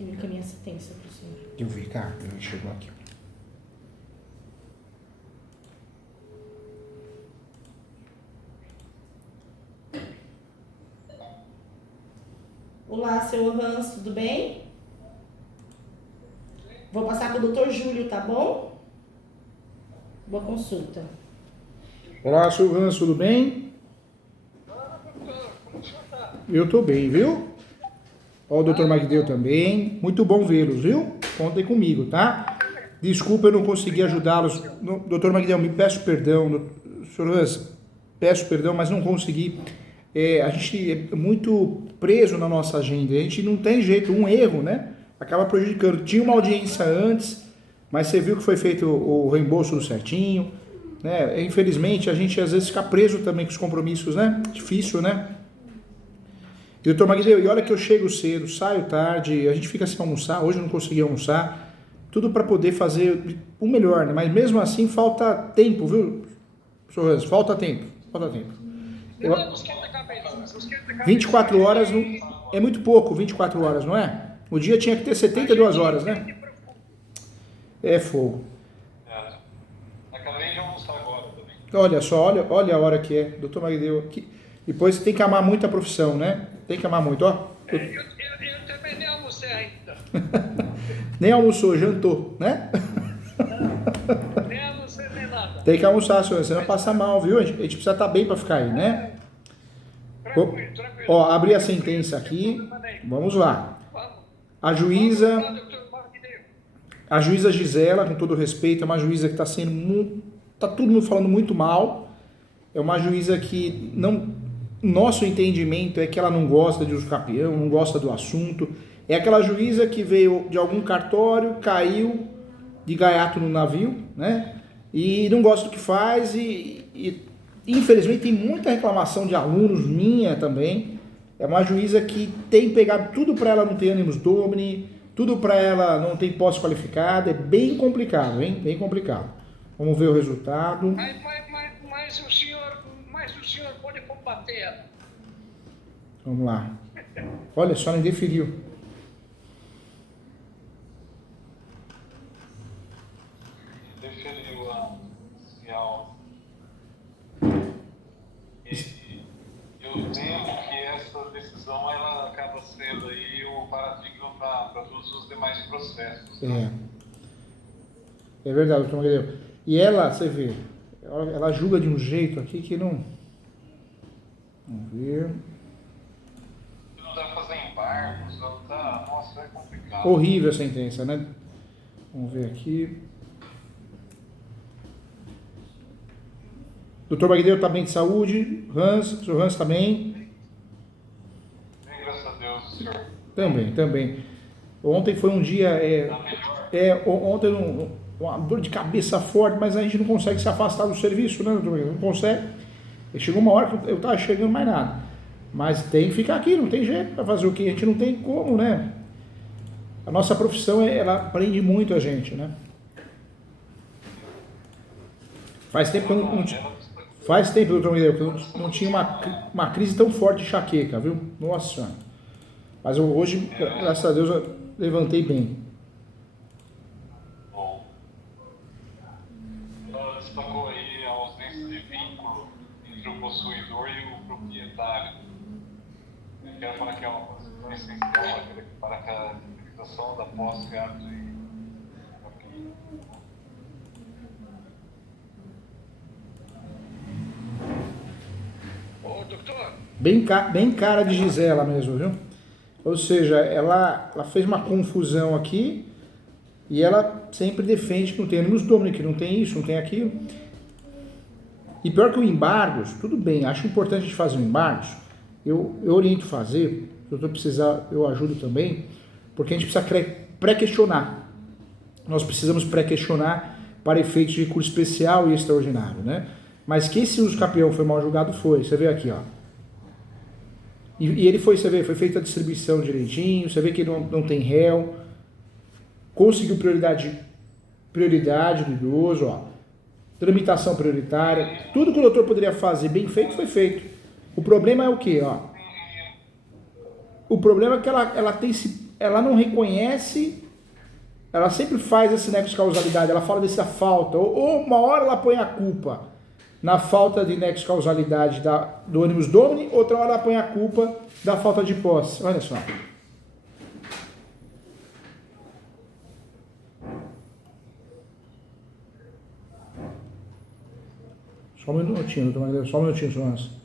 Eu encaminhei a sentença para o senhor. Eu vi, cara, ele chegou aqui. Olá, seu Hans, tudo bem? Vou passar com o Dr. Júlio, tá bom? Boa consulta. Olá, seu Hans, tudo bem? Olá, doutor, como o senhor está? Eu tô bem, viu? Ó, o Dr. Magdeu também. Muito bom vê-los, viu? Contem comigo, tá? Desculpa, eu não consegui ajudá-los. Dr. Magdeu, me peço perdão. Sr. Hans, peço perdão, mas não consegui. A gente é muito preso na nossa agenda. A gente não tem jeito. Um erro, né? Acaba prejudicando. Tinha uma audiência antes, mas você viu que foi feito o reembolso tudo certinho, né? Infelizmente, a gente às vezes fica preso também com os compromissos, né? Difícil, né? E doutor Magdeu, e olha que eu chego cedo, saio tarde, a gente fica sem almoçar, hoje eu não consegui almoçar, tudo para poder fazer o melhor, né? Mas mesmo assim falta tempo, viu, senhor Hans? Falta tempo. Eu, 24 horas não, é muito pouco, 24 horas, não é? O dia tinha que ter 72 horas, né? É fogo. Acabei de almoçar agora também. Olha só, olha a hora que é, doutor Magdeu. Aqui. Depois tem que amar muito a profissão, né? Tem que amar muito, ó. Eu também nem almocei ainda. Nem almoçou, jantou, né? Nem almocei nem nada. Tem que almoçar, senhor, senão passa mal, viu? A gente precisa estar bem para ficar aí, né? Tranquilo. Ó, abri a sentença aqui. Vamos lá. A juíza Gisela, com todo respeito, é uma juíza que está sendo tá todo mundo falando muito mal. É uma juíza que não, nosso entendimento é que ela não gosta de uso capião, não gosta do assunto. É aquela juíza que veio de algum cartório, caiu de gaiato no navio, né? E não gosta do que faz e infelizmente tem muita reclamação de alunos, minha também. É uma juíza que tem pegado tudo para ela não ter ânimos domini, tudo para ela não ter posse qualificada. É bem complicado, hein? Bem complicado. Vamos ver o resultado. Mas o senhor pode combater ela. Vamos lá. Olha só, nem deferiu. Deferiu a social. Eu entendo que essa decisão ela acaba sendo aí o paradigma para todos os demais processos. É verdade, doutor Magdeu. E ela, você vê, ela julga de um jeito aqui que não... Vamos ver... Não dá pra fazer embargos, nossa, é complicado. Horrível a sentença, né? Vamos ver aqui. Doutor Magdeu está bem de saúde? Hans, o senhor Hans está bem? Bem, graças a Deus, senhor. Também. Ontem foi um dia... ontem uma dor de cabeça forte, mas a gente não consegue se afastar do serviço, né, doutor Magdeu? Não consegue. E chegou uma hora que eu estava chegando mais nada. Mas tem que ficar aqui, não tem jeito para fazer o que? A gente não tem como, né? A nossa profissão, ela prende muito a gente, né? Faz tempo que eu não faz tempo, doutor Miguel, que eu não tinha uma crise tão forte de enxaqueca, viu? Nossa Senhora. Mas hoje, graças a Deus, eu levantei bem. Bom. Ela destacou aí a ausência de vínculo entre o possuidor e o proprietário. Eu quero falar que é uma questão essencial para a caracterização da posse, ato e doutor. Bem cara de Gisela mesmo, viu? Ou seja, ela fez uma confusão aqui e ela sempre defende que não tem ânimos domini, que não tem isso, não tem aquilo. E pior que o embargos, tudo bem, acho importante a gente fazer um embargos. Eu oriento fazer, se eu precisar, eu ajudo também, porque a gente precisa pré-questionar. Nós precisamos pré-questionar para efeitos de recurso especial e extraordinário, né? Mas que esse uso capião foi mal julgado foi, você vê aqui, ó. E ele foi, você vê, foi feita a distribuição direitinho, você vê que não tem réu, conseguiu prioridade do idoso, ó. Tramitação prioritária, tudo que o doutor poderia fazer bem feito, foi feito. O problema é o quê, ó? O problema é que ela não reconhece, ela sempre faz esse nexo de causalidade, ela fala dessa falta, ou uma hora ela põe a culpa na falta de nexo de causalidade do animus domini, outra hora ela põe a culpa da falta de posse. Olha só. Só um minutinho, doutor Magdalena, só um minutinho, senhor Anson.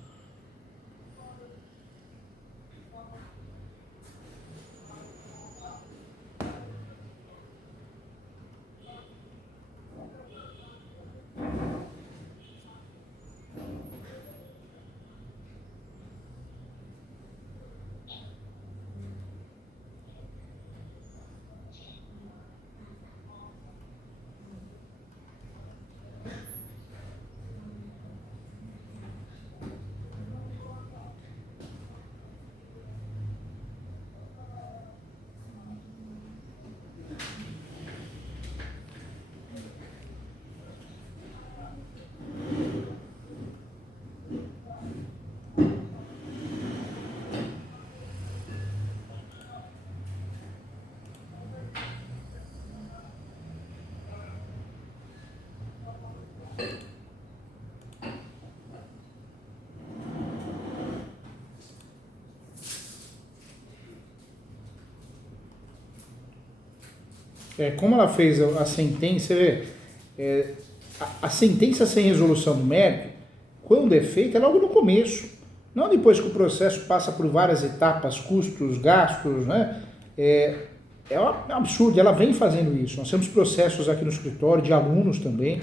Como ela fez a sentença, a sentença sem resolução do mérito, quando é feita, é logo no começo. Não depois que o processo passa por várias etapas, custos, gastos, né? É um absurdo, ela vem fazendo isso. Nós temos processos aqui no escritório, de alunos também.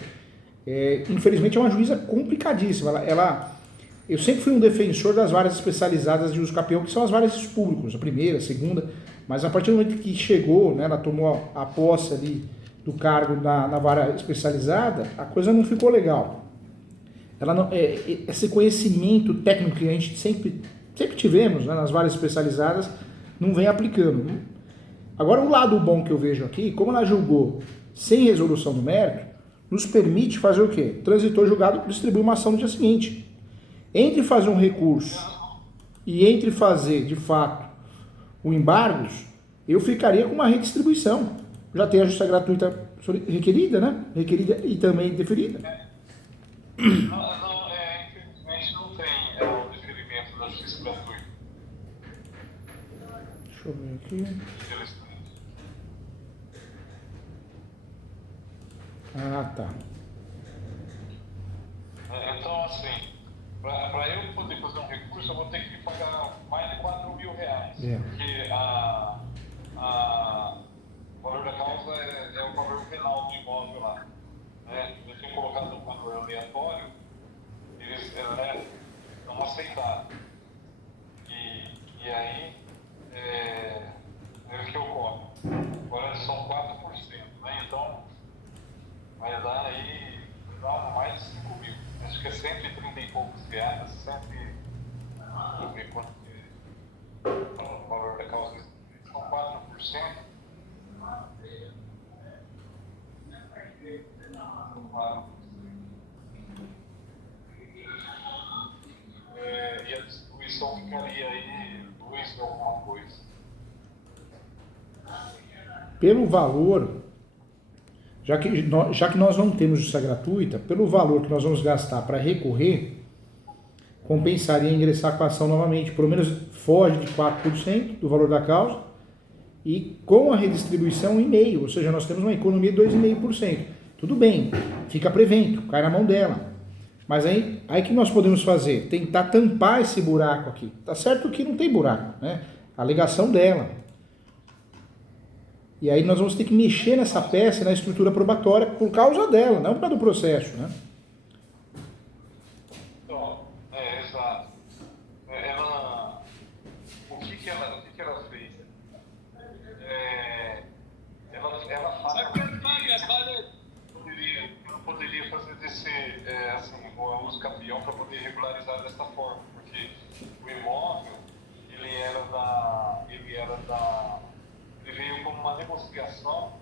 Infelizmente é uma juíza complicadíssima. Eu sempre fui um defensor das varas especializadas de uso capião, que são as varas públicos, a primeira, a segunda, mas a partir do momento que chegou, né, ela tomou a posse ali do cargo na vara especializada, a coisa não ficou legal. Ela não, esse conhecimento técnico que a gente sempre tivemos, né, nas varas especializadas, não vem aplicando. Agora, o lado bom que eu vejo aqui, como ela julgou sem resolução do mérito, nos permite fazer o quê? Transitor julgado distribui uma ação no dia seguinte. Entre fazer um recurso e entre fazer, de fato, o embargos, eu ficaria com uma redistribuição. Já tem a justiça gratuita requerida, né? Requerida e também deferida. Infelizmente não tem o deferimento da justiça gratuita. Deixa eu ver aqui. Ah, tá. Então, assim, para eu poder fazer um recurso, eu vou ter que pagar mais de R$4.000. Porque o valor da causa é o valor venal do imóvel lá. Né? Eu tinha colocado um valor aleatório, eles não aceitaram. E aí, é o que ocorre. Agora são 4%, né? Então, vai dar aí mais de 5 mil. Acho que é 130 e poucos reais, deixa eu ver quanto é o valor da causa. São 4%. E a distribuição ficaria aí 2 ou alguma coisa. Pelo valor, já que nós não temos justiça gratuita, pelo valor que nós vamos gastar para recorrer, compensaria ingressar com a ação novamente. Pelo menos foge de 4% do valor da causa e com a redistribuição 1,5%, ou seja, nós temos uma economia de 2,5%. Tudo bem, fica prevento, cai na mão dela. Mas aí que nós podemos fazer? Tentar tampar esse buraco aqui. Tá certo que não tem buraco, né? A alegação dela. E aí nós vamos ter que mexer nessa peça, na estrutura probatória, por causa dela, não por causa do processo, né? Então, exato. O que ela fez? Ela fala que eu poderia fazer o uso capião para poder regularizar dessa forma, porque o imóvel, ele veio como uma negociação,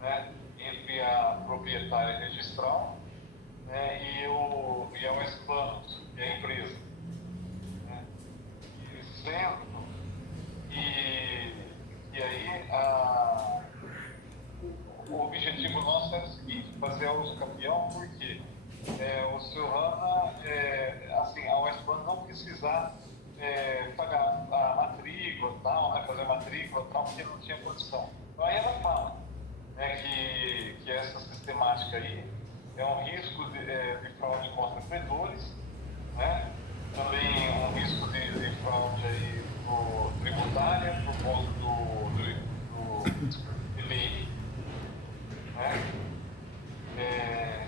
né, entre a proprietária registral, né, e a West Planos, e a empresa. Né, e aí o objetivo nosso é o seguinte, fazer a uso campeão, porque o seu Hanna, assim, a Westbahn não precisar pagar a matrícula e tal, né, fazer matrícula e tal, porque não tinha condição. Então aí ela fala, né, que essa sistemática aí é um risco de fraude contra credores, né, também um risco de fraude aí tributária por conta do IPI, né,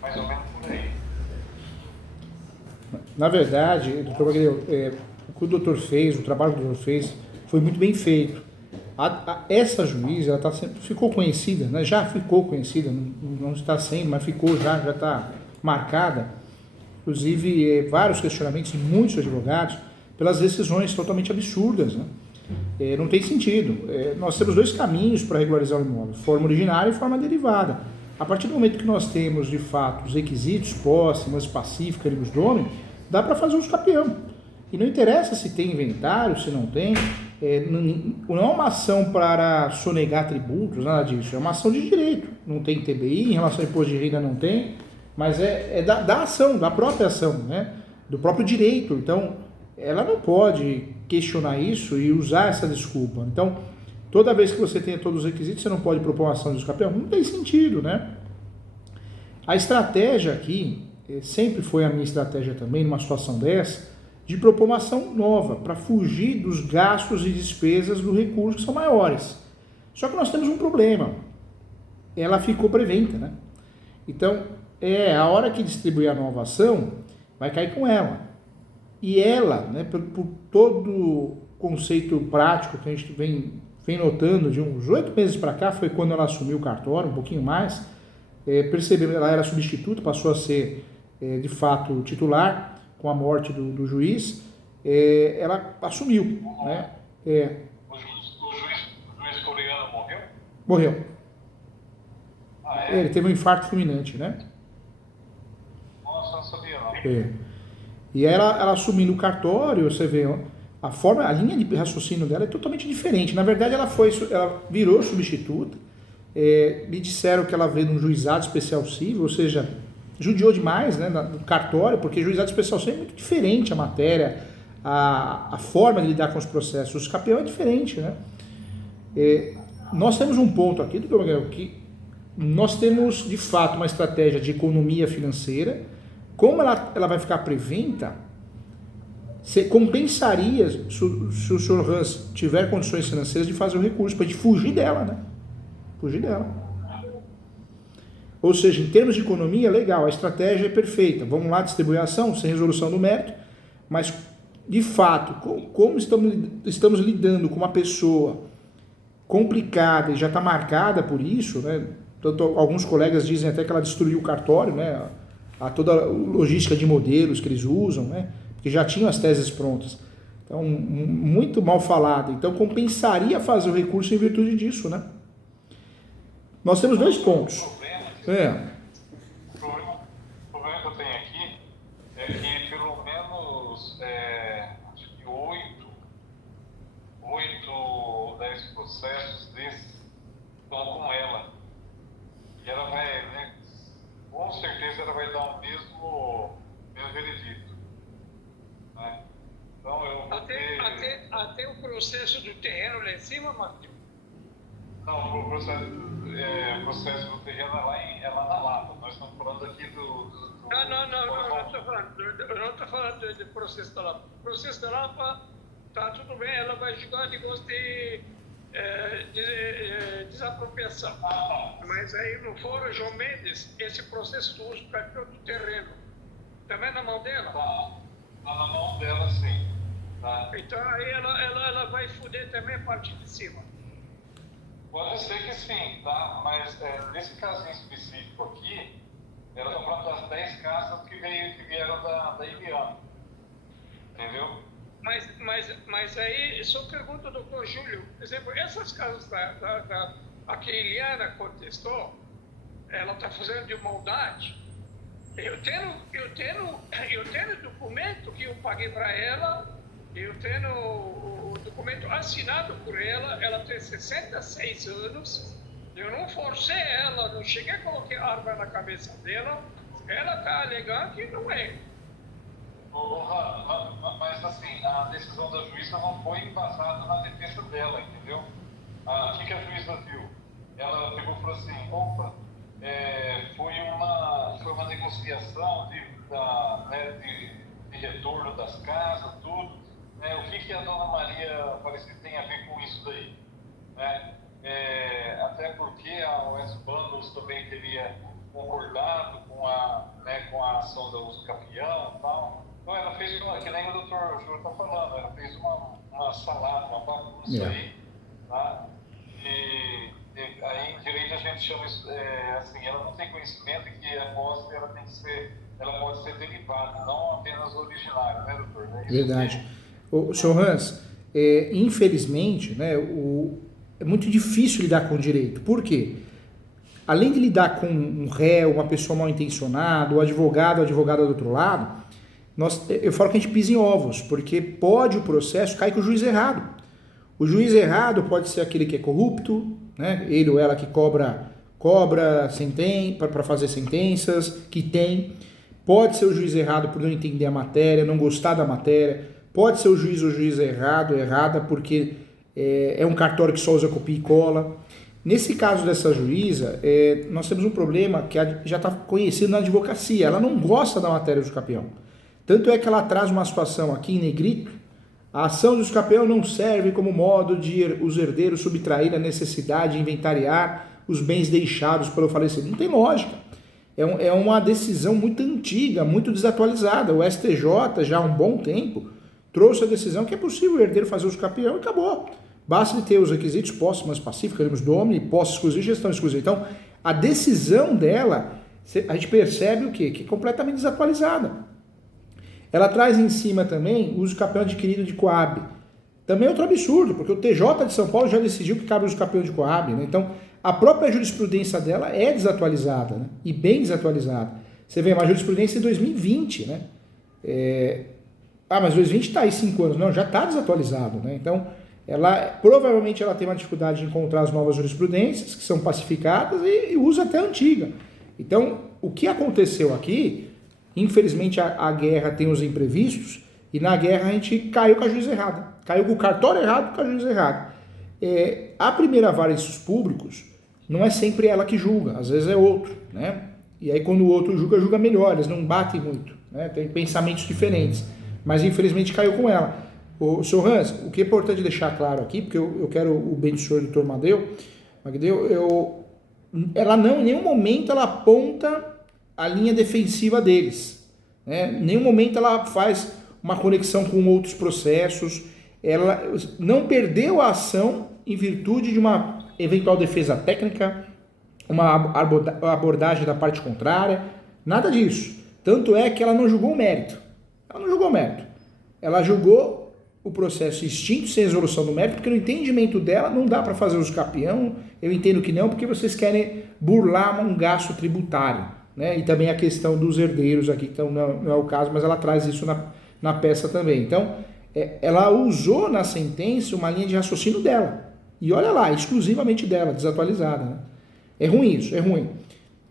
mais ou menos por aí. Na verdade, doutor Magdeu, o que o doutor fez, o trabalho que o doutor fez, foi muito bem feito. Essa juíza, ela ficou conhecida, né? Já ficou conhecida, não está sendo, mas ficou já está marcada, inclusive vários questionamentos de muitos advogados, pelas decisões totalmente absurdas, né? Não tem sentido. Nós temos dois caminhos para regularizar o imóvel, forma originária e forma derivada. A partir do momento que nós temos, de fato, os requisitos, posse, mas pacífica, libus domini, dá para fazer uso capião. E não interessa se tem inventário, se não tem. Não é uma ação para sonegar tributos, nada disso. É uma ação de direito. Não tem TBI, em relação ao imposto de renda não tem, mas da ação, da própria ação, né? Do próprio direito. Então, ela não pode questionar isso e usar essa desculpa. Então, toda vez que você tenha todos os requisitos, você não pode propor uma ação de uso capião. Não tem sentido, né? A estratégia aqui, sempre foi a minha estratégia também, numa situação dessa, de propor uma ação nova, para fugir dos gastos e despesas do recurso que são maiores. Só que nós temos um problema. Ela ficou preventa, né? Então, a hora que distribuir a nova ação, vai cair com ela. E ela, né, por todo o conceito prático que a gente vem notando de uns 8 meses para cá, foi quando ela assumiu o cartório, um pouquinho mais, percebeu que ela era substituta, passou a ser, de fato, titular, com a morte do juiz, ela assumiu, né? O juiz coreano morreu? Morreu. É? Ele teve um infarto fulminante, né? Nossa, não sabia não. E ela assumindo o cartório, você vê, a linha de raciocínio dela é totalmente diferente. Na verdade, ela virou substituta. Me disseram que ela veio num juizado especial civil, ou seja, judiou demais, né, do cartório, porque juizado especial civil é muito diferente a matéria, a forma de lidar com os processos. O capião é diferente, né? Nós temos um ponto aqui, doutor Miguel, que nós temos, de fato, uma estratégia de economia financeira. Como ela vai ficar preventa, você compensaria, se o senhor Hans tiver condições financeiras, de fazer o recurso, para a gente fugir dela, né? Fugir dela. Ou seja, em termos de economia, legal, a estratégia é perfeita. Vamos lá distribuir a ação, sem resolução do mérito, mas, de fato, como estamos lidando com uma pessoa complicada e já está marcada por isso, né? Tanto, alguns colegas dizem até que ela destruiu o cartório, né? Toda a logística de modelos que eles usam, né? Porque já tinham as teses prontas. Então, muito mal falado. Então, compensaria fazer o recurso em virtude disso, né? Nós temos dois pontos. O problema que eu tenho aqui é que pelo menos acho que 8 ou 10 processos desses estão com ela. E ela vai, né, com certeza ela vai dar o mesmo veredito. Né? Então eu vou até o processo do terreno lá em cima, Martinho? Não, o processo do terreno é lá na Lapa. Nós estamos falando aqui do Não, eu não estou falando do processo da Lapa. O processo da Lapa, tá tudo bem, ela vai julgar negócio de desapropriação. Mas aí no Fórum João Mendes, esse processo do uso campeão do terreno, também na mão dela? Tá na mão dela, sim. Tá? Então aí ela vai foder também a parte de cima. Pode ser que sim, tá? Mas nesse caso em específico aqui, ela está falando das 10 casas que vieram da Ibiana. Entendeu? Mas aí, só pergunta ao doutor Júlio, por exemplo, essas casas a que a Eliana contestou, ela está fazendo de maldade. Eu tenho documento que eu paguei para ela Eu tenho o documento assinado por ela tem 66 anos, eu não forcei ela, não cheguei a colocar arma na cabeça dela, ela está alegando que não é. Mas assim, a decisão da juíza não foi embasada na defesa dela, entendeu? O que a juíza viu? Ela pegou e falou assim, opa, foi uma negociação de retorno das casas, tudo. O que a dona Maria Aparecida tem a ver com isso daí? Até porque a Oeste Bônus também teria concordado com a ação da Uso Capião e tal. Então ela fez, que nem o doutor Júlio está falando, ela fez uma salada, uma bagunça aí, tá? E aí em direito a gente chama isso, assim, ela não tem conhecimento que a posse ela pode ser derivada, não apenas originária, né, doutor? Verdade. O senhor Hans, infelizmente, né, é muito difícil lidar com o direito. Por quê? Além de lidar com um réu, uma pessoa mal intencionada, o advogado do outro lado, eu falo que a gente pisa em ovos, porque pode o processo cair com o juiz errado. O juiz errado pode ser aquele que é corrupto, né? Ele ou ela que cobra para fazer sentenças, que tem. Pode ser o juiz errado por não entender a matéria, não gostar da matéria. Pode ser o juiz errada porque é um cartório que só usa copia e cola. Nesse caso dessa juíza, nós temos um problema que já está conhecido na advocacia. Ela não gosta da matéria do Capião. Tanto é que ela traz uma situação aqui em negrito. A ação do Capião não serve como modo de os herdeiros subtrair a necessidade de inventariar os bens deixados pelo falecido. Não tem lógica. É uma decisão muito antiga, muito desatualizada. O STJ, já há um bom tempo, trouxe a decisão que é possível o herdeiro fazer uso capião e acabou. Basta ele ter os requisitos posse mais pacífica, queremos domínio, posse exclusiva e gestão exclusiva. Então, a decisão dela, a gente percebe o quê? Que é completamente desatualizada. Ela traz em cima também o uso capião adquirido de Coab. Também é outro absurdo, porque o TJ de São Paulo já decidiu que cabe o uso capião de Coab, né? Então, a própria jurisprudência dela é desatualizada, né? E bem desatualizada. Você vê, uma jurisprudência de 2020, né? Mas 2020 está aí 5 anos. Não, já está desatualizado, né? Então, provavelmente ela tem uma dificuldade de encontrar as novas jurisprudências, que são pacificadas, e usa até a antiga. Então, o que aconteceu aqui, infelizmente a guerra tem os imprevistos, e na guerra a gente caiu com a juíza errada. Caiu com o cartório errado, com a juíza errada. A primeira vara de recursos públicos não é sempre ela que julga, às vezes é outro, né? E aí quando o outro julga melhor, eles não batem muito, né? Tem pensamentos diferentes, mas infelizmente caiu com ela. O senhor Hans, o que é importante deixar claro aqui, porque eu quero o bem do senhor doutor Magdeu, ela não, em nenhum momento ela aponta a linha defensiva deles, né? Em nenhum momento ela faz uma conexão com outros processos, ela não perdeu a ação em virtude de uma eventual defesa técnica, uma abordagem da parte contrária, nada disso. Tanto é que ela não julgou o mérito. Ela julgou o processo extinto, sem resolução do mérito, porque no entendimento dela não dá para fazer uso capião, eu entendo que não, porque vocês querem burlar um gasto tributário, né? E também a questão dos herdeiros aqui, então não é o caso, mas ela traz isso na peça também. Então, ela usou na sentença uma linha de raciocínio dela. E olha lá, exclusivamente dela, desatualizada, né? É ruim isso, é ruim.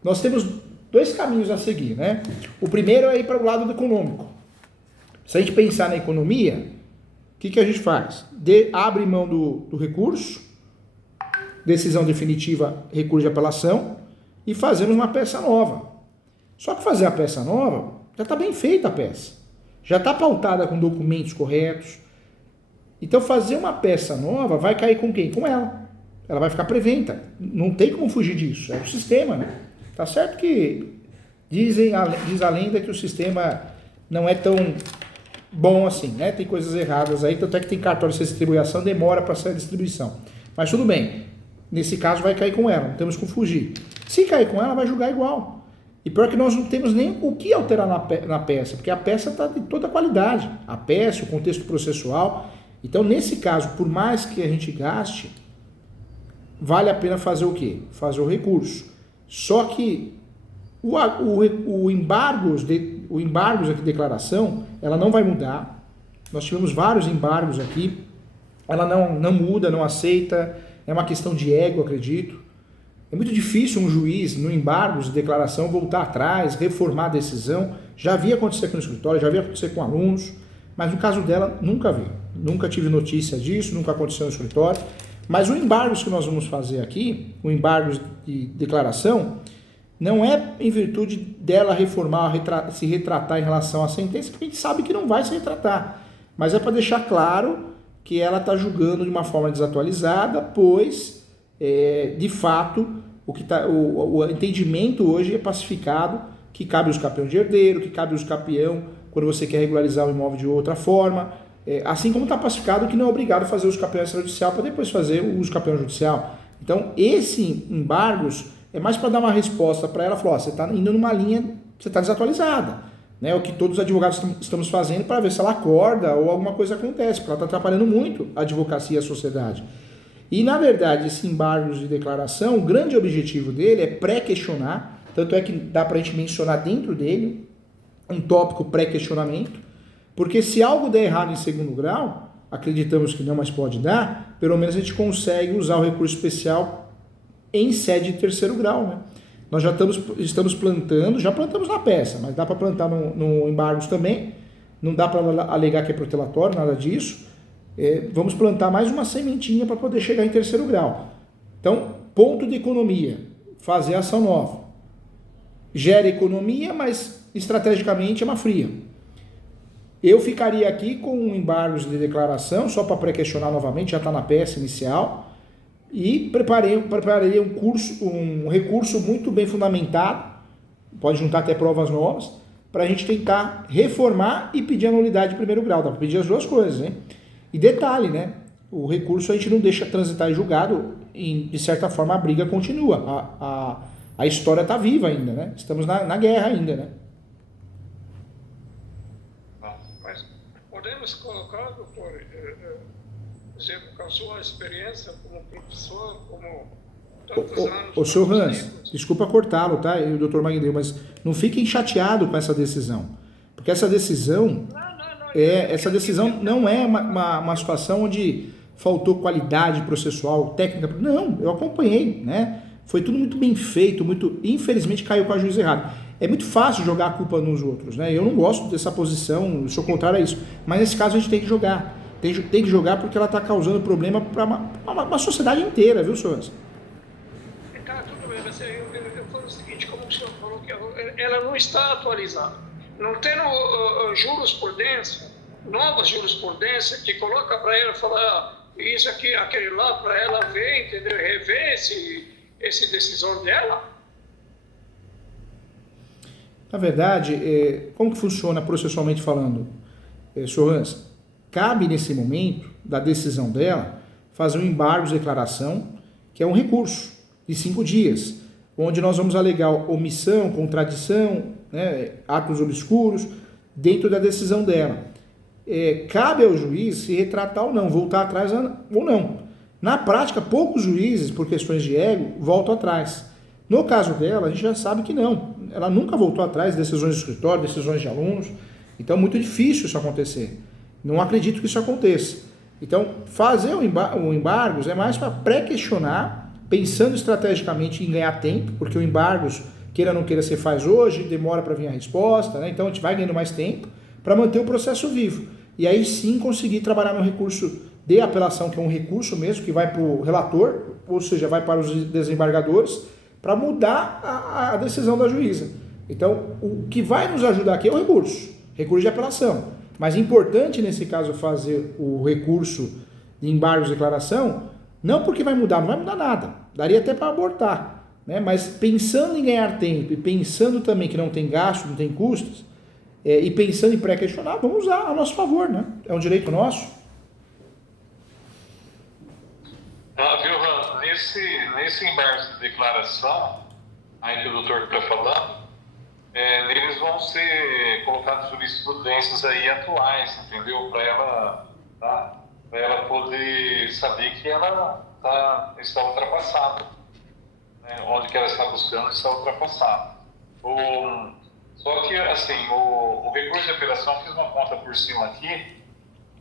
Nós temos 2 caminhos a seguir, né? O primeiro é ir para o lado do econômico. Se a gente pensar na economia, o que a gente faz? Abre mão do recurso, decisão definitiva, recurso de apelação, e fazemos uma peça nova. Só que fazer a peça nova, já está bem feita a peça. Já está pautada com documentos corretos. Então fazer uma peça nova vai cair com quem? Com ela. Ela vai ficar preventa. Não tem como fugir disso. É o sistema, né? Tá certo que diz a lenda que o sistema não é tão bom assim, né? Tem coisas erradas aí, tanto é que tem cartório de distribuição, demora para sair a distribuição. Mas tudo bem. Nesse caso vai cair com ela, não temos como fugir. Se cair com ela, vai julgar igual. E pior que nós não temos nem o que alterar na peça, porque a peça está de toda qualidade. A peça, o contexto processual. Então, nesse caso, por mais que a gente gaste, vale a pena fazer o quê? Fazer o recurso. Só que o embargos aqui de declaração, ela não vai mudar. Nós tivemos vários embargos aqui. Ela não muda, não aceita. É uma questão de ego, acredito. É muito difícil um juiz, no embargo de declaração, voltar atrás, reformar a decisão. Já vi acontecer aqui no escritório, já vi acontecer com alunos, mas no caso dela, nunca vi. Nunca tive notícia disso, nunca aconteceu no escritório. Mas o embargo que nós vamos fazer aqui, o embargo de declaração, não é em virtude dela reformar, se retratar em relação à sentença, porque a gente sabe que não vai se retratar. Mas é para deixar claro que ela está julgando de uma forma desatualizada, pois, de fato, o entendimento hoje é pacificado, que cabe os capião de herdeiro, que cabe os capião quando você quer regularizar o imóvel de outra forma, assim como está pacificado que não é obrigado a fazer os capião extrajudicial para depois fazer o uso capião judicial. Então, esse embargos é mais para dar uma resposta para ela, falar, você está indo numa linha, você está desatualizada. Né, o que todos os advogados estamos fazendo para ver se ela acorda ou alguma coisa acontece, porque ela está atrapalhando muito a advocacia e a sociedade. E, na verdade, esse embargo de declaração, o grande objetivo dele é pré-questionar, tanto é que dá para a gente mencionar dentro dele um tópico pré-questionamento, porque se algo der errado em segundo grau, acreditamos que não, mas pode dar, pelo menos a gente consegue usar o recurso especial em sede de terceiro grau, né? Nós já estamos plantando, já plantamos na peça, mas dá para plantar no embargos também, não dá para alegar que é protelatório, nada disso. Vamos plantar mais uma sementinha para poder chegar em terceiro grau. Então, ponto de economia, fazer ação nova. Gera economia, mas estrategicamente é uma fria. Eu ficaria aqui com embargos de declaração, só para pré-questionar novamente, já está na peça inicial, e preparei um recurso muito bem fundamentado, pode juntar até provas novas, para a gente tentar reformar e pedir a nulidade de primeiro grau. Dá para pedir as duas coisas, hein? E detalhe, né? O recurso a gente não deixa transitar em julgado, e de certa forma a briga continua. A história está viva ainda, né? Estamos na guerra ainda, né? Mas podemos colocar, doutor, exemplo, com a sua experiência como professor, como tantos anos... Ô, senhor Hans, desculpa cortá-lo, tá? E o doutor Magdeu, mas não fiquem chateados com essa decisão. Porque essa decisão... essa decisão não é uma situação onde faltou qualidade processual, técnica. Não, eu acompanhei, né? Foi tudo muito bem feito, infelizmente caiu com a juiz errado. É muito fácil jogar a culpa nos outros, né? Eu não gosto dessa posição, eu sou contrário a isso. Mas nesse caso a gente tem que jogar. Tem que jogar porque ela está causando problema para uma sociedade inteira, viu, senhor? Tá, tudo bem, mas eu falo o seguinte, como o senhor falou, que ela não está atualizada. Não tendo jurisprudência, nova jurisprudência, que coloca para ela falar isso aqui, aquele lá, para ela ver, entendeu? Rever essa decisão dela. Na verdade, como que funciona processualmente falando, senhor Hans? Cabe nesse momento da decisão dela fazer um embargo de declaração, que é um recurso de 5 dias, onde nós vamos alegar omissão, contradição, né, atos obscuros, dentro da decisão dela. Cabe ao juiz se retratar ou não, voltar atrás ou não. Na prática, poucos juízes, por questões de ego, voltam atrás. No caso dela, a gente já sabe que não. Ela nunca voltou atrás de decisões de escritório, decisões de alunos. Então é muito difícil isso acontecer. Não acredito que isso aconteça. Então, fazer o embargos é mais para pré-questionar, pensando estrategicamente em ganhar tempo, porque o embargos, queira ou não queira, você faz hoje, demora para vir a resposta, né? Então a gente vai ganhando mais tempo para manter o processo vivo. E aí sim conseguir trabalhar no recurso de apelação, que é um recurso mesmo, que vai para o relator, ou seja, vai para os desembargadores, para mudar a decisão da juíza. Então, o que vai nos ajudar aqui é o recurso de apelação. Mas é importante, nesse caso, fazer o recurso de embargos de declaração, não porque vai mudar, não vai mudar nada. Daria até para abortar, né? Mas pensando em ganhar tempo e pensando também que não tem gasto, não tem custos, e pensando em pré-questionar, vamos usar a nosso favor, né? É um direito nosso. Viu, nesse embargo de declaração, aí que o doutor está falando, eles vão ser colocados jurisprudências aí atuais, entendeu? Para ela, tá? Para ela poder saber que ela está ultrapassada, né? Onde que ela está buscando está ultrapassada. Só que, assim, o recurso de apelação, fiz uma conta por cima aqui,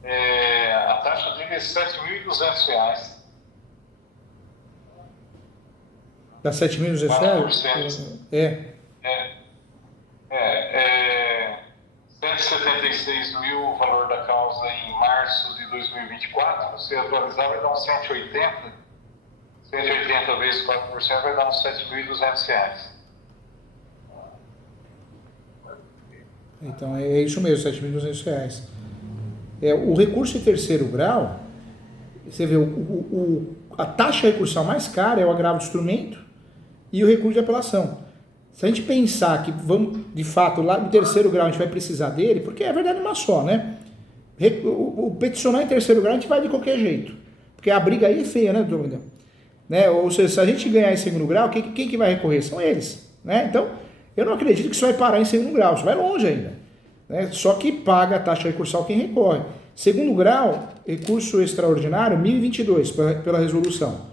a taxa dele é R$ 7.200. Dá 7.200 reais? É. 176 mil o valor da causa em março de 2024. Se atualizar, vai dar uns 180. 180 vezes 4% vai dar uns R$ 7.200. Então é isso mesmo, R$ 7.200. O recurso em terceiro grau, você vê, a taxa recursal mais cara é o agravo de instrumento e o recurso de apelação. Se a gente pensar que vamos, de fato, lá no terceiro grau a gente vai precisar dele, porque é verdade uma só, né? O peticionar em terceiro grau a gente vai de qualquer jeito, porque a briga aí é feia, né, doutor Miguel? Né? Ou seja, se a gente ganhar em segundo grau, quem que vai recorrer? São eles, né? Então, eu não acredito que isso vai parar em segundo grau, isso vai longe ainda, né? Só que paga a taxa recursal quem recorre. Segundo grau, recurso extraordinário, 1.022 pela resolução,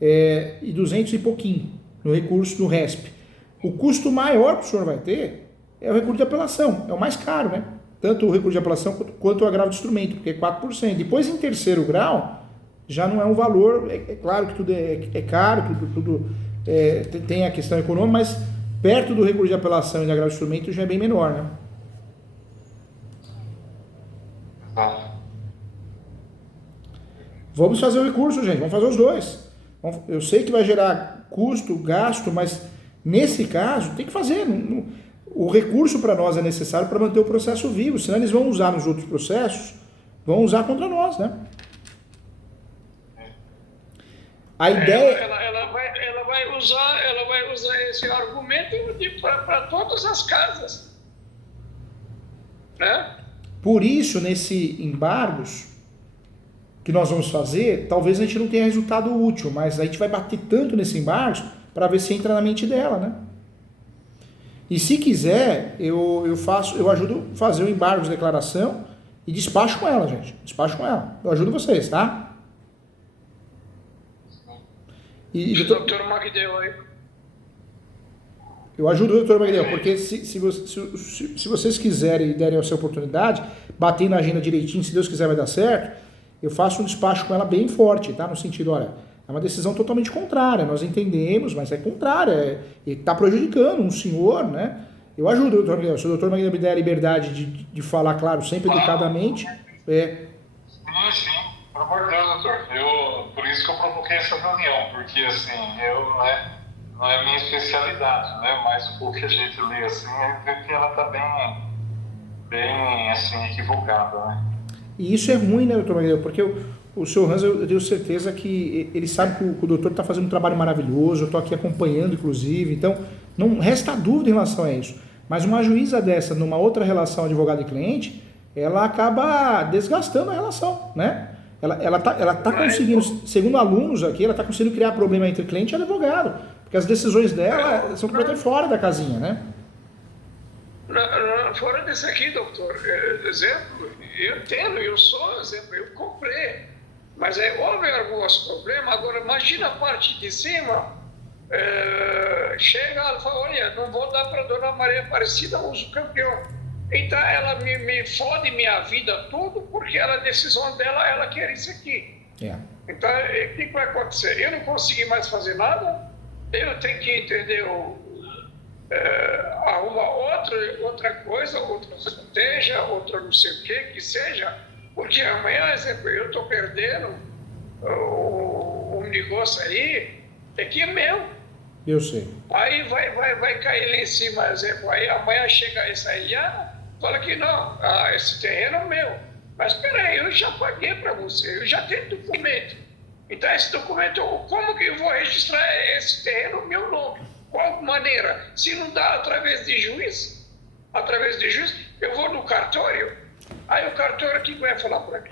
e 200 e pouquinho no recurso do RESP. O custo maior que o senhor vai ter é o recurso de apelação, é o mais caro, né? Tanto o recurso de apelação quanto o agravo de instrumento, porque é 4%. Depois, em terceiro grau, já não é um valor, é claro que tudo é caro, tudo tem a questão econômica, mas perto do recurso de apelação e do agravo de instrumento já é bem menor, né? Vamos fazer o recurso, gente, vamos fazer os dois. Eu sei que vai gerar custo, gasto, mas nesse caso tem que fazer. O recurso para nós é necessário para manter o processo vivo, senão eles vão usar nos outros processos, vão usar contra nós, né? A ideia... Ela vai usar esse argumento para todas as casas, né? Por isso, nesse embargos que nós vamos fazer, talvez a gente não tenha resultado útil, mas a gente vai bater tanto nesse embargos para ver se entra na mente dela, né? E se quiser, eu ajudo a fazer o embargo de declaração e despacho com ela, gente. Despacho com ela. Eu ajudo vocês, tá? E doutor Magdeu aí. Eu ajudo o doutor Magdeu, porque se vocês quiserem e derem essa oportunidade, bater na agenda direitinho, se Deus quiser vai dar certo, eu faço um despacho com ela bem forte, tá? No sentido, olha, é uma decisão totalmente contrária, nós entendemos, mas é contrária, e está prejudicando um senhor, né? Eu ajudo o doutor Magdeu, se o doutor Magdeu me der a liberdade de falar, claro, sempre educadamente, Sim, pelo amor de Deus, doutor. Por isso que eu provoquei essa reunião, porque assim, não é minha especialidade, né? Mas o que a gente lê assim, é ver que ela está bem assim, equivocada, né? E isso é ruim, né, doutor Magdeu? Porque o senhor Hans, eu tenho certeza que ele sabe que o doutor está fazendo um trabalho maravilhoso, eu estou aqui acompanhando, inclusive, então não resta dúvida em relação a isso. Mas uma juíza dessa, numa outra relação advogado e cliente, ela acaba desgastando a relação, né? Ela tá conseguindo, segundo alunos aqui, ela está conseguindo criar problema entre cliente e advogado, porque as decisões dela são completamente fora da casinha, né? Fora desse aqui, doutor, exemplo, eu entendo, eu sou exemplo, eu comprei, mas houve alguns problemas. Agora imagina a parte de cima, chega, ela fala, olha, não vou dar para dona Maria Aparecida uso campeão, então ela me fode minha vida tudo, porque a decisão dela, ela quer isso aqui. Então o que vai acontecer? Eu não consegui mais fazer nada, eu tenho que entender arruma outra coisa, outra estratégia, outra não sei o que seja, porque amanhã, exemplo, eu estou perdendo um negócio aí, que é meu. Eu sei. Aí vai cair lá em cima, exemplo, aí amanhã chega essa ilha, fala que não, esse terreno é meu. Mas espera aí, eu já paguei para você, eu já tenho documento. Então esse documento, como que eu vou registrar esse terreno no meu nome? Qual maneira? Se não dá através de juiz, eu vou no cartório. Aí o cartório, o que vai falar para mim?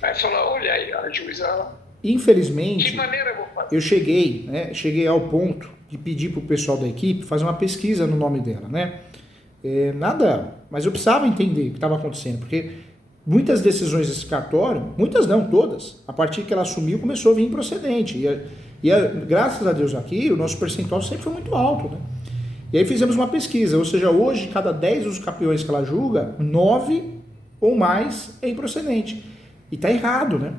Vai falar, olha aí, a juíza... Infelizmente, que maneira eu vou fazer? Eu cheguei ao ponto de pedir para o pessoal da equipe fazer uma pesquisa no nome dela, né? Mas eu precisava entender o que estava acontecendo, porque muitas decisões desse cartório, muitas não, todas, a partir que ela assumiu, começou a vir improcedente. Graças a Deus aqui, o nosso percentual sempre foi muito alto, né? E aí fizemos uma pesquisa, ou seja, hoje, cada 10 dos campeões que ela julga, 9 ou mais é improcedente. E está errado, né?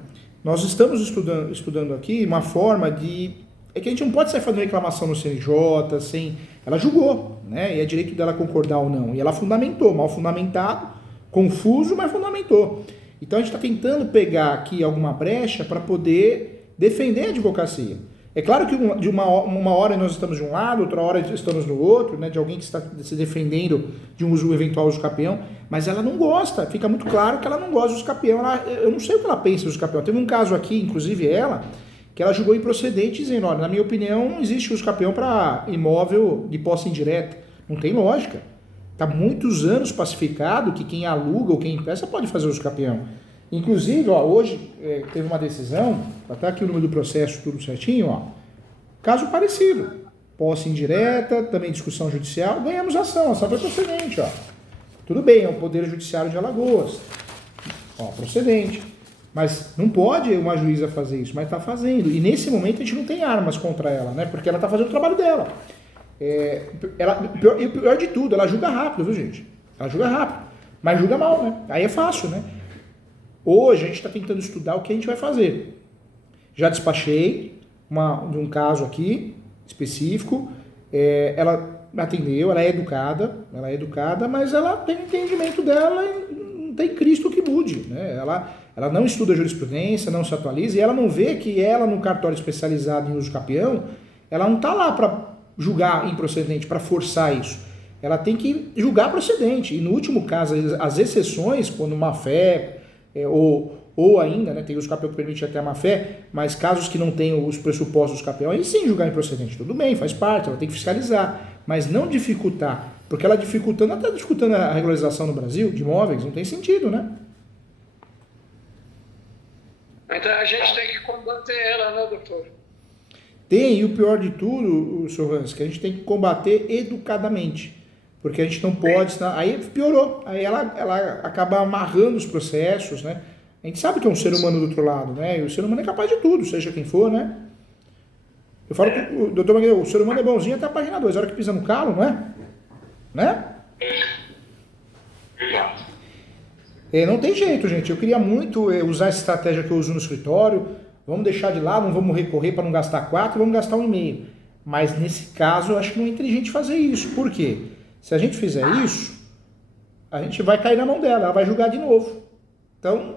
Nós estamos estudando aqui uma forma de... É que a gente não pode sair fazendo reclamação no CNJ, sem... Ela julgou, né? E é direito dela concordar ou não. E ela fundamentou, mal fundamentado, confuso, mas fundamentou. Então a gente está tentando pegar aqui alguma brecha para poder defender a advocacia. É claro que de uma hora nós estamos de um lado, outra hora estamos no outro, né, de alguém que está se defendendo de um uso eventual uso capião, mas ela não gosta, fica muito claro que ela não gosta do uso capião. Eu não sei o que ela pensa do uso capião. Teve um caso aqui, inclusive que ela julgou improcedente, dizendo, olha, na minha opinião, não existe uso capião para imóvel de posse indireta. Não tem lógica. Está muitos anos pacificado que quem aluga ou quem empresta pode fazer uso capião. Inclusive, ó, hoje teve uma decisão, está aqui o número do processo, tudo certinho, ó, caso parecido, posse indireta, também discussão judicial, ganhamos a ação foi procedente, ó. Tudo bem, é o Poder Judiciário de Alagoas, ó, procedente, mas não pode uma juíza fazer isso, mas está fazendo, e nesse momento a gente não tem armas contra ela, né, porque ela está fazendo o trabalho dela. E o pior de tudo, ela julga rápido, viu, gente? Ela julga rápido, mas julga mal, né? Aí é fácil, né? Hoje a gente está tentando estudar o que a gente vai fazer. Já despachei de um caso aqui, específico, ela atendeu, ela é educada, mas ela tem o entendimento dela e não tem Cristo que mude, né? Ela não estuda jurisprudência, não se atualiza, e ela não vê que ela, no cartório especializado em uso capião, ela não está lá para julgar improcedente, para forçar isso. Ela tem que julgar procedente. E no último caso, as exceções, quando má fé, ou ainda, né, tem uso capião que permite até a má fé, mas casos que não tenham os pressupostos do capião, aí sim julgar improcedente. Tudo bem, faz parte, ela tem que fiscalizar, mas não dificultar, porque ela dificultando, ela está dificultando a regularização no Brasil de imóveis, não tem sentido, né? Então a gente tem que combater ela, né, doutor? Tem, e o pior de tudo, Sr. Hans, que a gente tem que combater educadamente, porque a gente não pode, senão, aí piorou, aí ela acaba amarrando os processos, né? A gente sabe que é um ser humano do outro lado, né? E o ser humano é capaz de tudo, seja quem for, né? Eu falo que o doutor Magno, o ser humano é bonzinho até a página 2, a hora que pisa no calo, não é? Né? Não tem jeito, gente. Eu queria muito usar essa estratégia que eu uso no escritório. Vamos deixar de lado, não vamos recorrer para não gastar 4, vamos gastar 1,5. Mas nesse caso, eu acho que não é inteligente fazer isso. Por quê? Se a gente fizer isso, a gente vai cair na mão dela, ela vai julgar de novo. Então,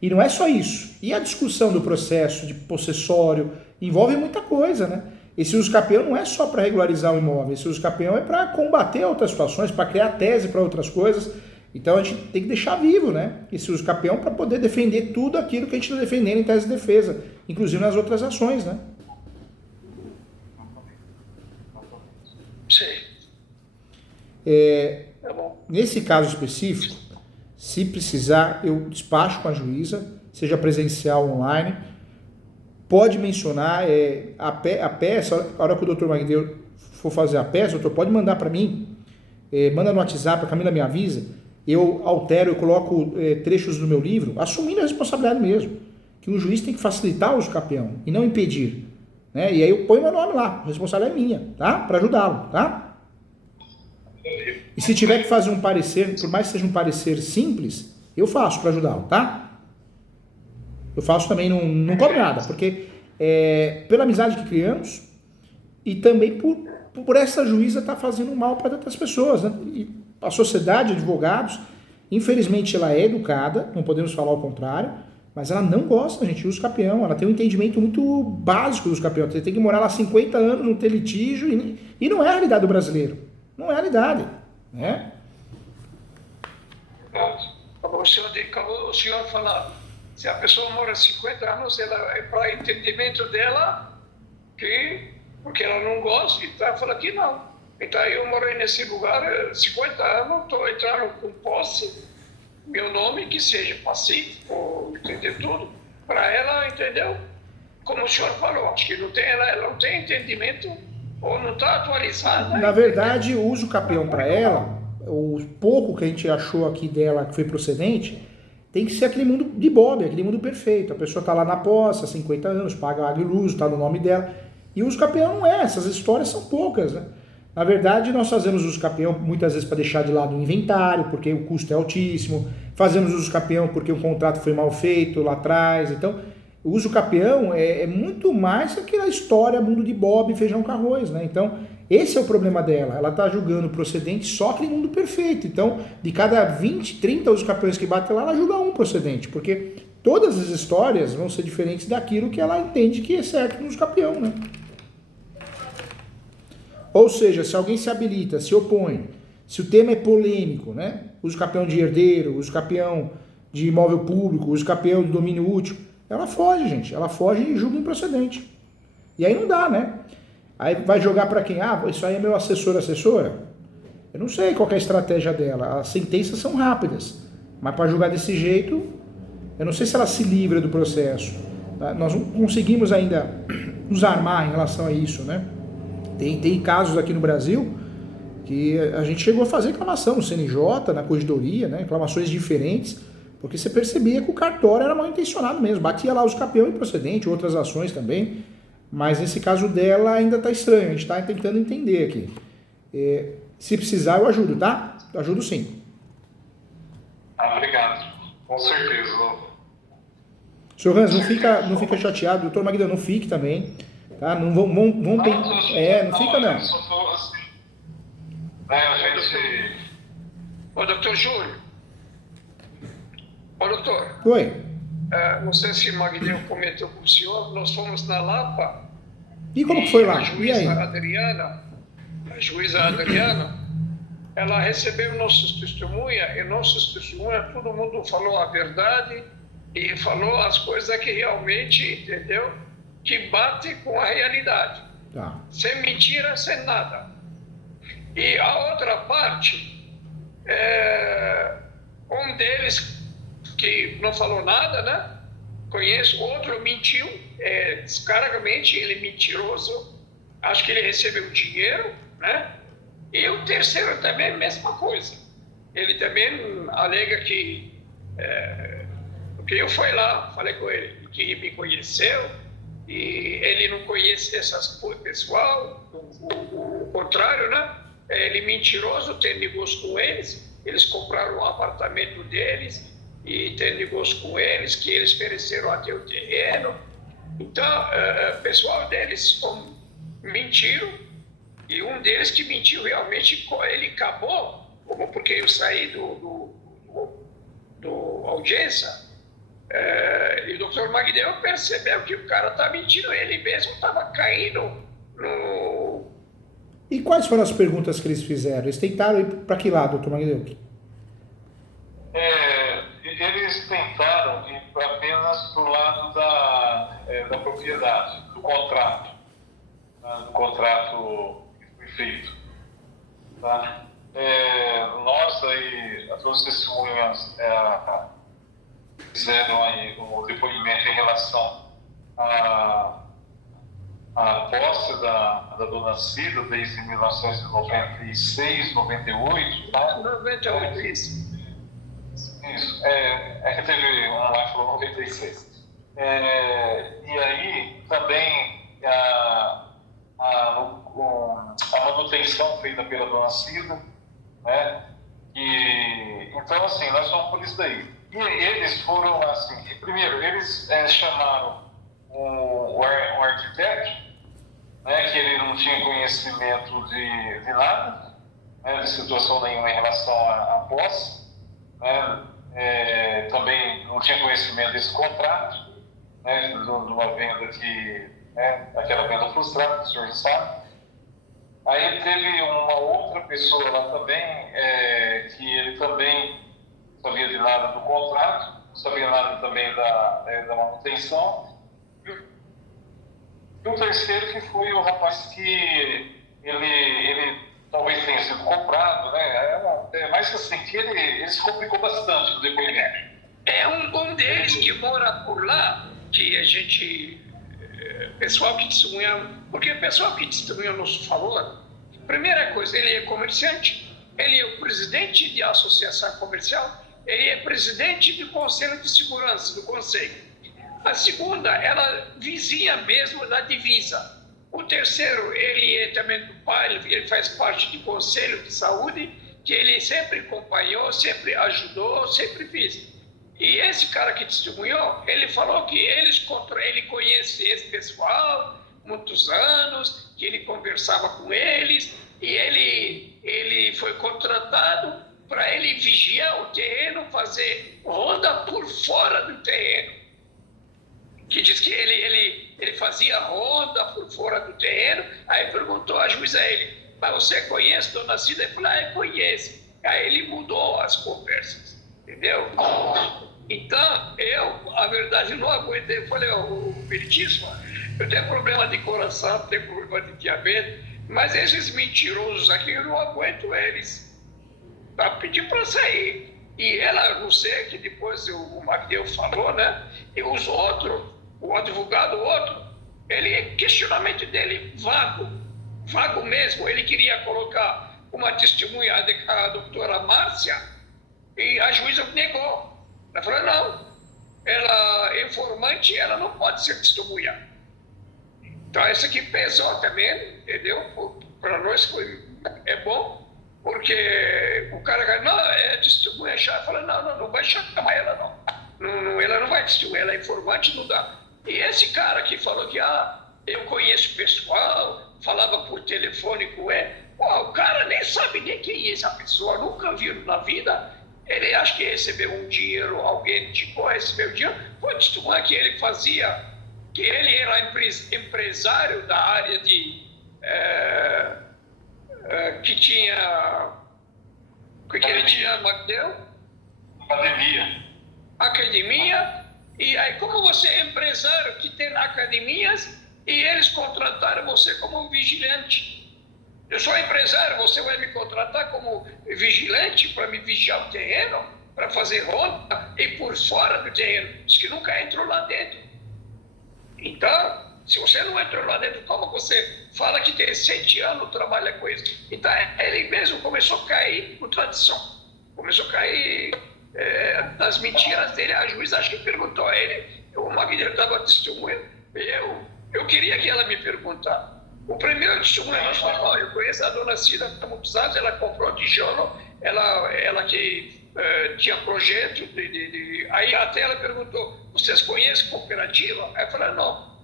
e não é só isso. E a discussão do processo de possessório envolve muita coisa, né? Esse uso capião não é só para regularizar o imóvel, esse uso capião é para combater outras situações, para criar tese para outras coisas. Então a gente tem que deixar vivo, né, esse uso capião para poder defender tudo aquilo que a gente está defendendo em tese de defesa, inclusive nas outras ações, né? Sim. Tá bom. Nesse caso específico, se precisar, eu despacho com a juíza, seja presencial ou online. Pode mencionar a peça, a hora que o doutor Magdeu for fazer a peça, doutor, pode mandar para mim, manda no WhatsApp, a Camila me avisa, eu altero, eu coloco trechos do meu livro, assumindo a responsabilidade mesmo, que o juiz tem que facilitar o uso capião e não impedir, né? E aí eu ponho meu nome lá, a responsabilidade é minha, tá? Para ajudá-lo, tá? E se tiver que fazer um parecer, por mais que seja um parecer simples, eu faço para ajudá-lo, tá? Eu faço também, não cobro nada, porque pela amizade que criamos e também por essa juíza estar fazendo mal para outras pessoas, né? E a sociedade, advogados, infelizmente ela é educada, não podemos falar o contrário, mas ela não gosta, gente, de uso capião, ela tem um entendimento muito básico do uso capião, você tem que morar lá 50 anos, não ter litígio, e não é a realidade do brasileiro, não é a realidade, né? O senhor falar, se a pessoa mora 50 anos, ela é para entendimento dela, porque ela não gosta, então ela fala que não. Então eu morei nesse lugar 50 anos, estou entrando com posse, meu nome que seja pacífico, entender tudo, para ela, entendeu? Como o senhor falou, acho que ela não tem entendimento ou não está atualizada. Na verdade, o uso capião para ela, o pouco que a gente achou aqui dela que foi procedente, tem que ser aquele mundo de Bob, aquele mundo perfeito. A pessoa está lá na posse há 50 anos, paga água e luz, está no nome dela. E o uso capião não é, essas histórias são poucas, né? Na verdade, nós fazemos uso capião muitas vezes para deixar de lado o inventário, porque o custo é altíssimo. fazemos uso capião porque o contrato foi mal feito lá atrás. Então, o uso capião é muito mais aquela história mundo de Bob e feijão com arroz, né? Então, esse é o problema dela. Ela está julgando procedente só aquele mundo perfeito. Então, de cada 20, 30 usos capiões que bate lá, ela julga um procedente, porque todas as histórias vão ser diferentes daquilo que ela entende que é certo no uso capião, né? Ou seja, se alguém se habilita, se opõe, se o tema é polêmico, né? Uso capião de herdeiro, uso capião de imóvel público, uso capião de domínio útil, ela foge, gente. Ela foge e julga improcedente. E aí não dá, né? Aí vai jogar para quem? Ah, isso aí é meu assessor, assessora? Eu não sei qual é a estratégia dela. As sentenças são rápidas. Mas para julgar desse jeito, eu não sei se ela se livra do processo. Tá? Nós não conseguimos ainda nos armar em relação a isso, né? Tem casos aqui no Brasil que a gente chegou a fazer reclamação no CNJ, na corregedoria, né? Reclamações diferentes, porque você percebia que o cartório era mal intencionado mesmo. Batia lá os capião improcedente, outras ações também. Mas nesse caso dela ainda está estranho, a gente está tentando entender aqui. Se precisar eu ajudo, tá? Eu ajudo sim. Obrigado, com certeza. Senhor Hans, não fica chateado, doutor Magdaleno, não fique também, tá? Não vão não fica não. Eu só tô assim, a gente... Ô, doutor Júlio. Ô, doutor. Oi. Não sei se o Magdaleno comentou com o senhor, nós fomos na Lapa. E como que foi lá? A juíza Adriana, ela recebeu nossas testemunhas, e nossas testemunhas, todo mundo falou a verdade e falou as coisas que realmente, entendeu? Que bate com a realidade. Tá. Sem mentira, sem nada. E a outra parte, um deles que não falou nada, né? Conheço, outro mentiu, descaradamente, ele é mentiroso, acho que ele recebeu dinheiro, né? E o terceiro também, mesma coisa. Ele também alega que, porque eu fui lá, falei com ele, que me conheceu, e ele não conhece essas pessoal, o contrário, né? Ele é mentiroso, tem negócio com eles compraram o apartamento deles, e tem negócio com eles, que eles ofereceram até o terreno. Então, o pessoal deles mentiram, e um deles que mentiu realmente, ele acabou, porque eu saí do audiência, e o doutor Magdaleno percebeu que o cara está mentindo, ele mesmo estava caindo no... E quais foram as perguntas que eles fizeram? Eles tentaram ir para que lado, doutor Magdaleno? Eles tentaram ir apenas para o lado da propriedade, do contrato, tá? Do contrato que foi feito. Tá? Nós aí, as duas testemunhas fizeram aí o depoimento em relação à posse da dona Cida desde 1996, 98. Tá? 98, isso. Isso, que teve um lá que falou 96. E aí também a manutenção feita pela dona Cida, né? Então, assim, nós fomos por isso daí. E eles foram assim, primeiro, eles chamaram um arquiteto, né, que ele não tinha conhecimento de nada, né, de situação nenhuma em relação à posse, né? Também não tinha conhecimento desse contrato, né, de uma venda aquela venda frustrada, que o senhor já sabe. Aí teve uma outra pessoa lá também, que ele também não sabia de nada do contrato, não sabia nada também da manutenção. E o terceiro que foi o rapaz que ele talvez tenha sido comprado, né? Mas assim, que ele se complicou bastante no depoimento. Um deles que mora por lá, que a gente, pessoal que testemunha, porque o pessoal que testemunha a nosso favor, primeira coisa, ele é comerciante, ele é o presidente da associação comercial, ele é presidente do Conselho de Segurança, do Conselho. A segunda, ela vizinha mesmo da divisa. O terceiro, ele é também do pai, ele faz parte do Conselho de Saúde, que ele sempre acompanhou, sempre ajudou, sempre fez. E esse cara que testemunhou, ele falou que ele conhece esse pessoal muitos anos, que ele conversava com eles, e ele foi contratado para ele vigiar o terreno, fazer ronda por fora do terreno. Que diz que ele fazia ronda por fora do terreno, aí perguntou a juíza a ele, mas você conhece Dona Cida? Ele falou, conhece. Aí ele mudou as conversas, entendeu? Então, a verdade, não aguentei. Eu falei, o Meritíssimo, eu tenho problema de coração, tenho problema de diabetes, mas esses mentirosos aqui, eu não aguento eles. Para pedir para sair. E ela, não sei, que depois o Magdeu falou, né? E os outros, o advogado, questionamento dele vago mesmo. Ele queria colocar uma testemunha, a doutora Márcia, e a juíza negou. Ela falou, não, ela é informante, ela não pode ser testemunha. Então, isso aqui pesou também, entendeu? Para nós é bom. Porque o cara, não, é testemunha chata. Fala, não vai chamar ela, não. Ela não vai testemunhar, ela é informante, não dá. E esse cara que falou que, eu conheço o pessoal, falava por telefone com ele. O cara nem sabe nem quem é essa pessoa, nunca viu na vida. Ele acha que recebeu um dinheiro, alguém recebeu dinheiro. Foi testemunha que ele fazia, que ele era empresário da área de... que tinha... O que ele tinha, Magdeu? Academia. E aí, como você é empresário que tem academias, e eles contrataram você como vigilante. Eu sou empresário, você vai me contratar como vigilante para me vigiar o terreno, para fazer ronda e por fora do terreno. Diz que nunca entrou lá dentro. Então... Se você não entrou lá dentro, como você fala que tem 7 anos, trabalha com isso? Então, ele mesmo começou a cair por tradição. Começou a cair das mentiras dele. A juíza acho que perguntou a ele, o Magdeu estava testemunhando, eu queria que ela me perguntasse. O primeiro testemunho, nós falamos, eu conheço a Dona Cida há muitos anos, ela comprou tijolo, ela que tinha projeto, aí até ela perguntou, vocês conhecem cooperativa? Aí eu falei, não.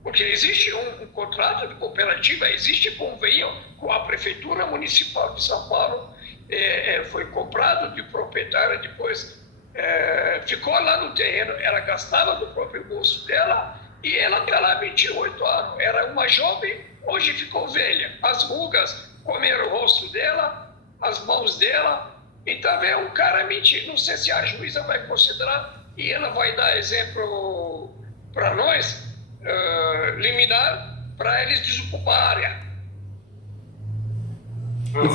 Porque existe um contrato de cooperativa, existe convênio com a Prefeitura Municipal de São Paulo, foi comprado de proprietária, depois ficou lá no terreno, ela gastava do próprio bolso dela, e ela está lá 28 anos, era uma jovem, hoje ficou velha, as rugas comeram o rosto dela, as mãos dela, então é um cara mentir, não sei se a juíza vai considerar, e ela vai dar exemplo para nós, liminar para eles desocupar a área.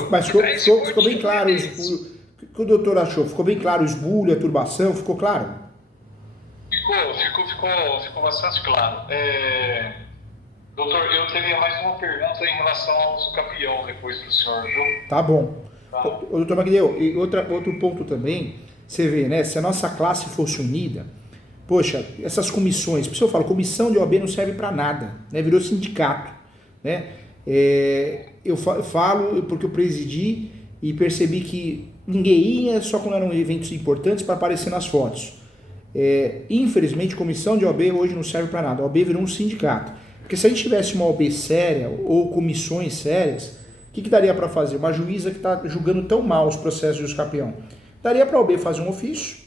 Mas ficou bem claro o que o doutor achou? Ficou bem claro o esbulho, a turbação? Ficou claro? Ficou bastante claro. Doutor, eu teria mais uma pergunta em relação ao usucapião depois do senhor, viu? Tá bom. O doutor Magdeu, e outro ponto também, você vê, né? Se a nossa classe fosse unida, poxa, essas comissões, por isso eu falo, comissão de OAB não serve para nada, né? Virou sindicato, né? Eu falo porque eu presidi e percebi que ninguém ia só quando eram eventos importantes para aparecer nas fotos. Infelizmente, comissão de OAB hoje não serve para nada. A OAB virou um sindicato. Porque se a gente tivesse uma OAB séria ou comissões sérias, o que daria para fazer? Uma juíza que está julgando tão mal os processos de usucapião. Daria para a OAB fazer um ofício,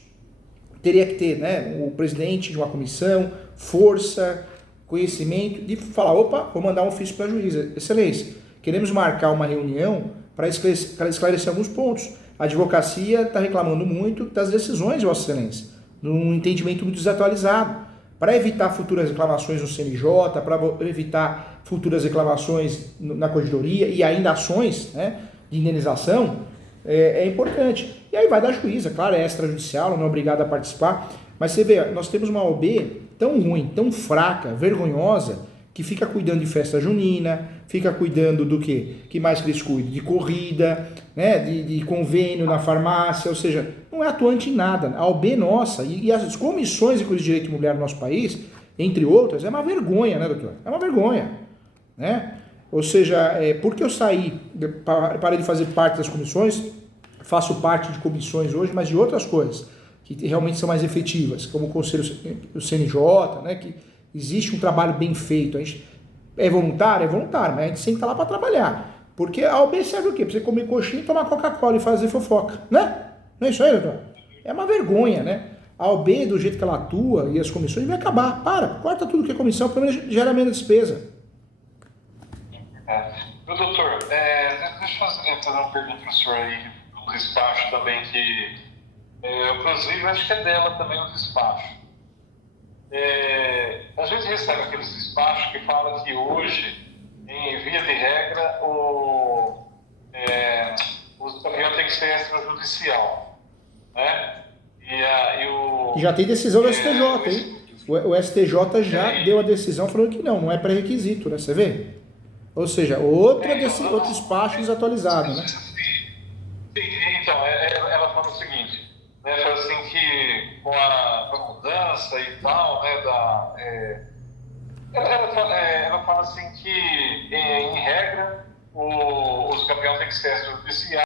teria que ter, né, o presidente de uma comissão, força, conhecimento, de falar, opa, vou mandar um ofício para a juíza. Excelência, queremos marcar uma reunião para esclarecer alguns pontos. A advocacia está reclamando muito das decisões de Vossa Excelência, num entendimento muito desatualizado. Para evitar futuras reclamações no CNJ, para evitar futuras reclamações na corregedoria e ainda ações, né, de indenização, é importante. E aí vai da juíza, claro, é extrajudicial, não é obrigado a participar, mas você vê, nós temos uma OAB tão ruim, tão fraca, vergonhosa, que fica cuidando de festa junina, fica cuidando do quê? Que mais que eles cuidam? De corrida, né? de convênio na farmácia, ou seja, não é atuante em nada. A OAB nossa e as comissões de coisas de direito imobiliário no nosso país, entre outras, é uma vergonha, né, doutor? É uma vergonha, né? Ou seja, porque eu saí, parei de fazer parte das comissões, faço parte de comissões hoje, mas de outras coisas que realmente são mais efetivas, como o Conselho, o CNJ, né, que existe um trabalho bem feito. A gente é voluntário, mas a gente sempre está lá para trabalhar. Porque a OAB serve o quê? Para você comer coxinha, tomar Coca-Cola e fazer fofoca, né? Não é isso aí, doutor? É uma vergonha, né? A OAB, do jeito que ela atua e as comissões, vai acabar. Corta tudo que é comissão, pelo menos gera menos despesa. Doutor, deixa eu fazer uma pergunta para o senhor aí, do despacho também, que inclusive acho que é dela também o despacho. A gente recebe aqueles despachos que falam que hoje, em via de regra, o caminhão tem que ser extrajudicial, né? Já tem decisão do STJ, hein? O STJ já deu a decisão falando que não é pré-requisito, né? Você vê? Ou seja, outro despacho desatualizado, né? Então, ela fala o seguinte, né? Fala assim que com a mudança e tal, né? Ela fala assim que, em regra, os campeões têm que ser extrajudiciais.